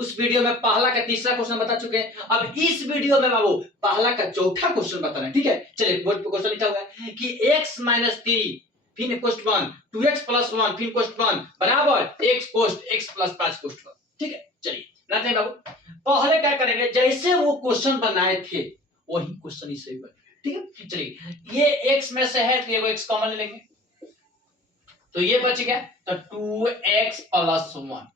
उस वीडियो में पहला का तीसरा क्वेश्चन बता चुके हैं। अब इस वीडियो में बाबू पहला का चौथा क्वेश्चन बताना है, ठीक है। चलिए बोर्ड पे क्वेश्चन लिखा हुआ है कि x माइनस 3 फिर कोष्ट 1 2x प्लस 1 फिर कोष्ट 1 बराबर x कोष्ट x प्लस 5 कोष्ट 1, ठीक है। चलिए ना थे बाबू, पहले क्या करेंगे, जैसे वो क्वेश्चन बनाए थे वही क्वेश्चन इसे भी बनेगा, ठीक है। चलिए ये x में से है तो ये x कॉमन ले लेंगे, तो ये बच गया, तो 2x प्लस 1।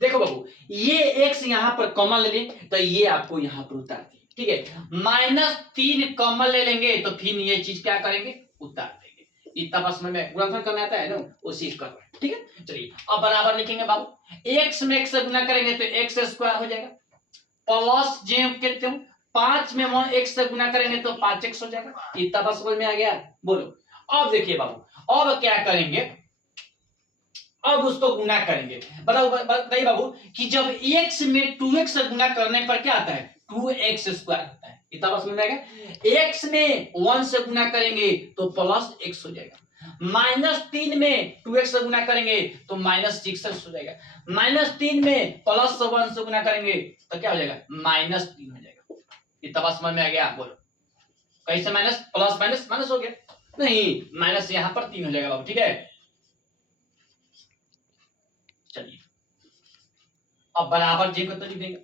देखो बाबू ये x यहां पर कॉमन ले लें तो ये आपको यहां पर उतार देंगे, ठीक है। -3 कॉमन ले लेंगे तो फिर ये चीज क्या करेंगे, उतार देंगे। इतना बस में गुणनफल करने आता है ना, वो चीज कर रहे हैं, ठीक है। चलिए अब बराबर लिखेंगे बाबू, x में x से गुना करेंगे तो x स्क्वायर हो जाएगा, प्लस जे कहते हो 5 में x से गुना करेंगे तो 5x हो जाएगा। इतना बस समझ में आ गया, बोलो। अब देखिए बाबू अब क्या करेंगे, अब उसको गुना करेंगे। बताइए बाबू कि जब x में 2x से गुना करने पर क्या आता है, 2x स्क्वायर होता है। इतना बस समझ में आएगा। x में 1 से गुना करेंगे तो प्लस x हो जाएगा, -3 में 2x से गुना करेंगे तो -6x हो जाएगा, -3 में प्लस 1 से गुना करेंगे तो क्या हो जाएगा, -3 हो जाएगा। इतना बस समझ में आ गया, बोलो कैसे माइनस प्लस माइनस माइनस हो गया, नहीं माइनस यहां पर 3 हो जाएगा बाबू, ठीक है। चलिए अब बराबर जे को तो लिख देंगे,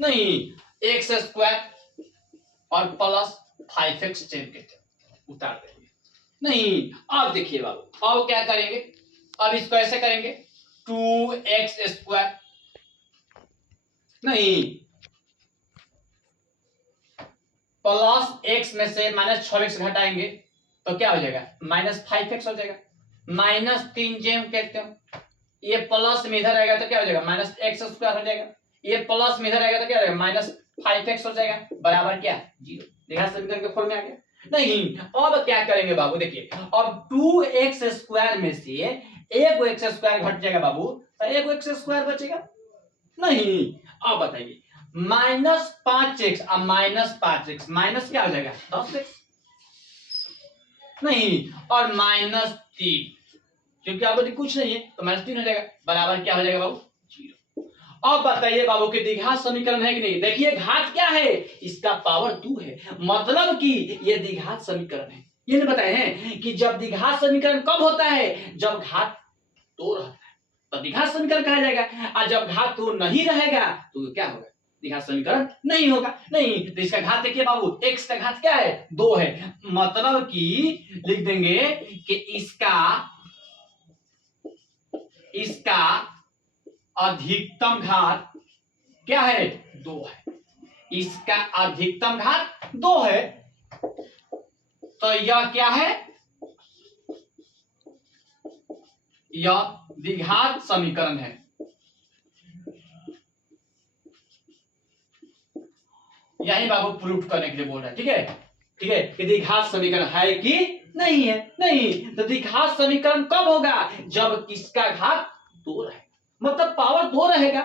नहीं x स्क्वायर और प्लस 5x चेंज करते उतार देंगे, नहीं। अब देखिए बाबू अब क्या करेंगे, अब इसको ऐसे करेंगे 2x स्क्वायर, नहीं प्लस x में से -6x घटाएंगे तो क्या हो जाएगा, -5x हो जाएगा, -3 जेम कहते हो, ये प्लस में इधर आएगा तो क्या हो जाएगा, -x स्क्वायर हो जाएगा, ये प्लस में इधर आएगा तो क्या हो जाएगा, -5x हो जाएगा, बराबर क्या 0। देखा समीकरण के फॉर्म में आ गया, नहीं। अब क्या करेंगे बाबू, देखिए अब 2x स्क्वायर में से एक x स्क्वायर घट जाएगा बाबू, तो एक x स्क्वायर बचेगा, नहीं। अब बताइए -5x अब -5x माइनस क्या हो जाएगा 10x, नहीं, और -3 क्योंकि आप कुछ नहीं है तो -3 हो जाएगा, बराबर क्या हो जाएगा बाबू 0। अब बताइए बाबू कि द्विघात समीकरण है कि नहीं, देखिए घात क्या है, इसका पावर 2 है, मतलब कि ये द्विघात समीकरण है। ये नहीं बताए हैं कि जब द्विघात समीकरण कब होता है, जब घात 2 रहता है तो द्विघात समीकरण कहा जाएगा, और जब घात 2 नहीं रहेगा तो क्या होगा, द्विघात समीकरण नहीं होगा, नहीं। तो इसका घात देखिए बाबू, x का घात क्या है 2 है, मतलब कि लिख देंगे कि इसका अधिकतम घात क्या है 2 है, इसका अधिकतम घात 2 है, तो यह क्या है, यह द्विघात समीकरण है। यही बाबू प्रूफ करने के लिए बोल रहा है, ठीक है, ठीक है कि द्विघात समीकरण है कि नहीं है, नहीं। तो द्विघात समीकरण कब होगा, जब किसका घात 2 रहेगा, मतलब पावर 2 रहेगा,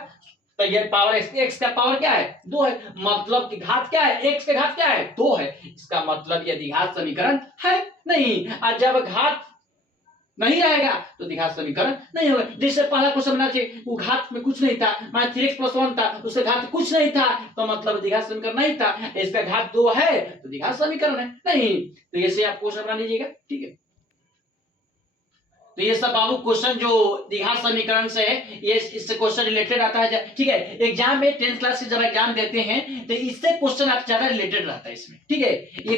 तो ये पावर x का पावर क्या है 2 है, मतलब कि घात क्या है, x का घात क्या है 2 है, इसका मतलब ये द्विघात समीकरण है नहीं। और जब घात नहीं रहेगा तो द्विघात समीकरण नहीं होगा। जैसे पहला क्वेश्चन बना थे वो घात में कुछ नहीं था, -3x + 1 था, उसका घात कुछ नहीं था, तो मतलब द्विघात समीकरण नहीं था, इसका घात 2 है तो द्विघात समीकरण है नहीं। तो ऐसे आप क्वेश्चन बना लीजिएगा, ठीक है। तो ये सब बाबू क्वेश्चन जो द्विघात समीकरण से है, ये इससे क्वेश्चन रिलेटेड आता है, ठीक है। एग्जाम में 10th क्लास के जब एग्जाम देते हैं तो इससे क्वेश्चन आप ज्यादा रिलेटेड रहता है इसमें, ठीक है। ये